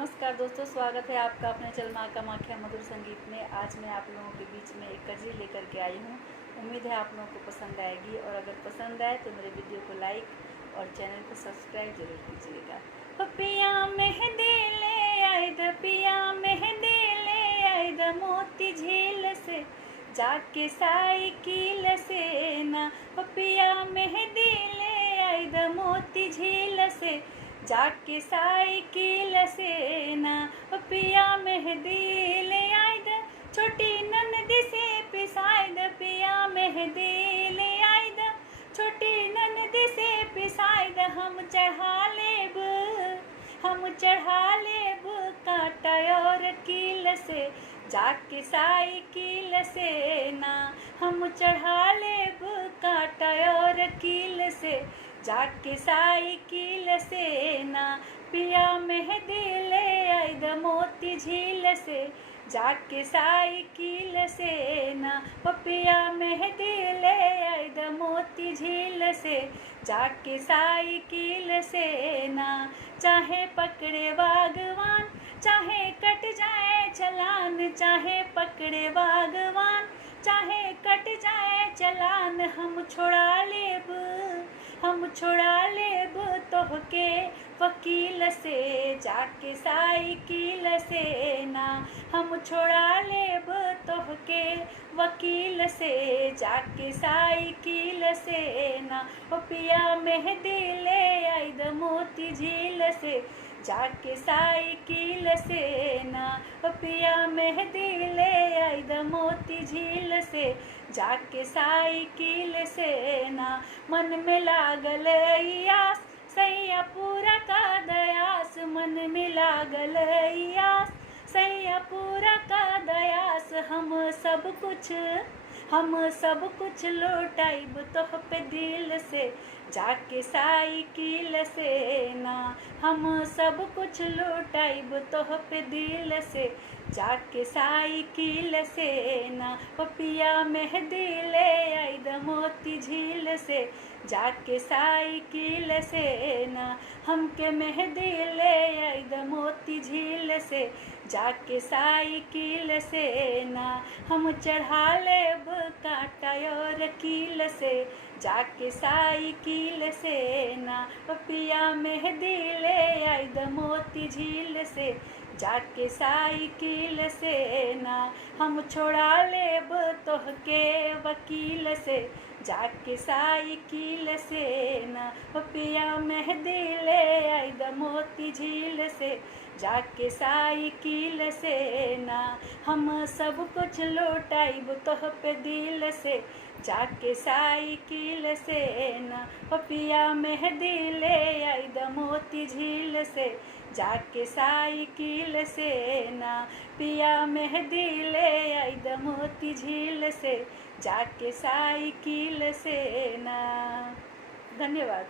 नमस्कार दोस्तों, स्वागत है आपका अपने चल माँ का माखिया मधुर संगीत में। आज मैं आप लोगों के बीच में एक कजरी लेकर के आई हूँ। उम्मीद है आप लोगों को पसंद आएगी, और अगर पसंद आए तो मेरे वीडियो को लाइक और चैनल को सब्सक्राइब जरूर कीजिएगा। पिया मेहंदी ले आए द, पिया मेहंदी ले आए द, मोती झील से जाके साइकिल से ना। पिया मेहंदी ले आए द, मोती झील से जाके साइकिल से ना। पिया मेहंदी ले आए द, छोटी ननद से पिसाए द, पिया मेहंदी ले आए द, छोटी ननद से पिसाए द। हम चढ़ा लेब कांटा और कील से जाके साइकिल से ना। हम चढ़ा लेब कांटा और कील से जाके साइकिल से ना। पिया मेहंदी ले आए द, मोती झील से जाके साइकिल से ना। पिया मेहंदी ले आए द, मोती झील से जाके साइकिल से ना। चाहे पकड़े बागवान, चाहे कट जाए चलान, चाहे पकड़े बागवान, चाहे कट जाए चलान। हम छोड़ा लेब तोहके वकील से जाके साइकिल से ना। हम छोड़ा लेब तोहके वकील से जाके साइकिल से ना। पिया मेहंदी ले आए द, मोती झील से जाके साइकिल से ना। पिया मेहंदी ले आए द, मोती झील से जाके साइकिल से ना। मन में लागल आस, सैया पूरा का दयास। मन में लागल आस, सैया पूरा का दयास। हम सब कुछ लौटाइब तोह पे दिल से जाके साइकिल से ना। हम सब कुछ लौटाइब तोह पे दिल से जाके साइकिल से ना। पिया मेहंदी ले आए द, मोती झील से जाके साइकिल से ना। हमके मेहंदी ले आए द, मोती झील से जाके साइकिल से ना। हम चढ़ा लेब कांटा और कील से जाके साइकिल से ना। पिया मेहंदी ले आए द, मोती झील से जाके साइकिल से ना। हम छोड़ा लेब तोहके वकील से जाके साइकिल से ना। पिया मेहंदी ले आए द, मोती झील से जाके साइकिल से ना। हम सब कुछ लौटाइब तोह पे दिल से जाके साइकिल से ना। पिया मेहंदी ले आए द, मोती झील से जाके साइकिल से ना। पिया मेहंदी ले आए द, मोती झील से जाके साइकिल से ना। धन्यवाद।